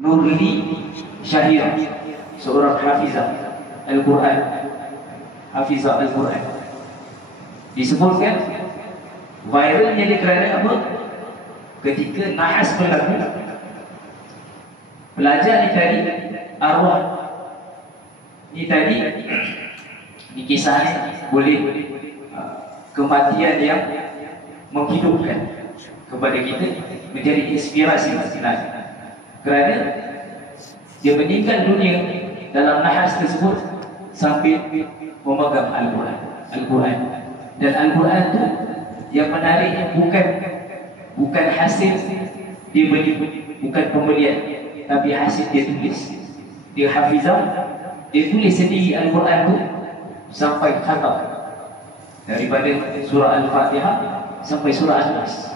Nurli Syahira, seorang hafizah Al-Quran, hafizah Al-Quran. Disebutkan viralnya dia kerana apa? Ketika nahas berlaku, pelajar ni tadi arwah ni tadi dikisahkan boleh kematian yang menghidupkan kepada kita, menjadi inspirasi sebenarnya. Kerana dia meninggal dunia dalam nahas tersebut sambil memegang Al-Quran. Dan Al-Quran tu yang menariknya bukan hasil dia beli, bukan pembelian, tapi hasil dia tulis. Dia hafizah, dia tulis sendiri Al-Quran tu sampai khatam, daripada surah Al-Fatihah sampai surah Al-Nas.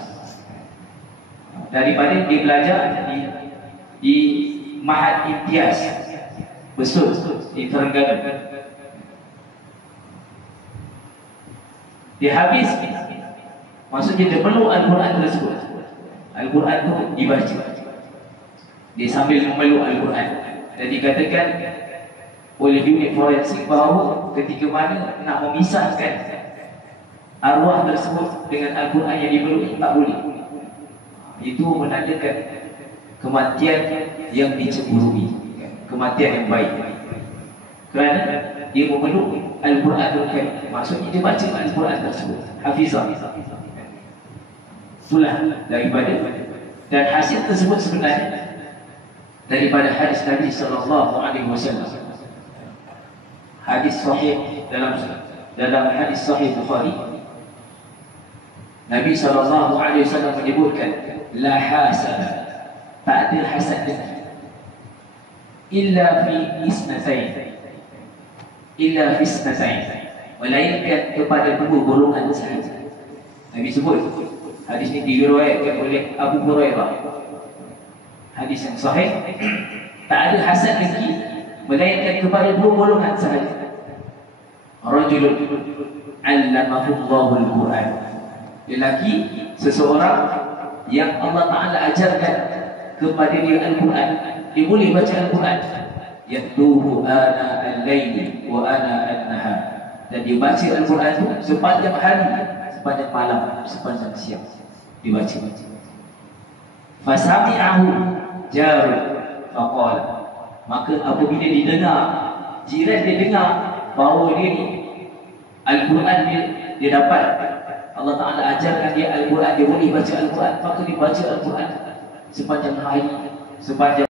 Daripada dia belajar di Mahat Imtiaz Besut di Terengganu. Dia habis, maksudnya dia meluk Al-Quran tersebut. Al-Quran tu dibaca, dia sambil memeluk Al-Quran. Dan dikatakan oleh unit forensik bahawa ketika mana nak memisahkan arwah tersebut dengan Al-Quran yang dimeluk, tak boleh. Itu menandakan kematian yang dicemburui, kematian yang baik, kerana dia memeluk Al-Quranul Karim. Maksudnya dia baca Al-Quran tersebut, hafizah. Itulah daripada, dan hasil tersebut sebenarnya daripada hadis Nabi SAW. Hadis sahih, dalam hadis sahih Bukhari, Nabi SAW menyebutkan, la hasad, tak ada hasad illa fi isnatain, melainkan kepada dua golongan sahaja. Nabi sebut, hadis ini diriwayatkan oleh Abu Hurairah, hadis yang sahih. Tak ada hasad lagi melainkan kepada dua golongan sahaja. Rajulun 'allamahu Allahul Quran, lelaki, seseorang yang Allah Ta'ala ajarkan kepada dia Al-Quran, dia boleh baca Al-Quran, yatluhu ana al-laili wa ana an-nahar, dan dia baca Al-Quran itu sepanjang hari, sepanjang malam, sepanjang siang dibaca. Fasami'ahu jarun faqala, maka apabila didengar, jiran dia dengar bahawa dia ni Al-Quran dia dapat, Allah Ta'ala ajarkan dia Al-Quran, dia boleh baca Al-Quran, maka dia baca Al-Quran sepanjang hari, sepanjang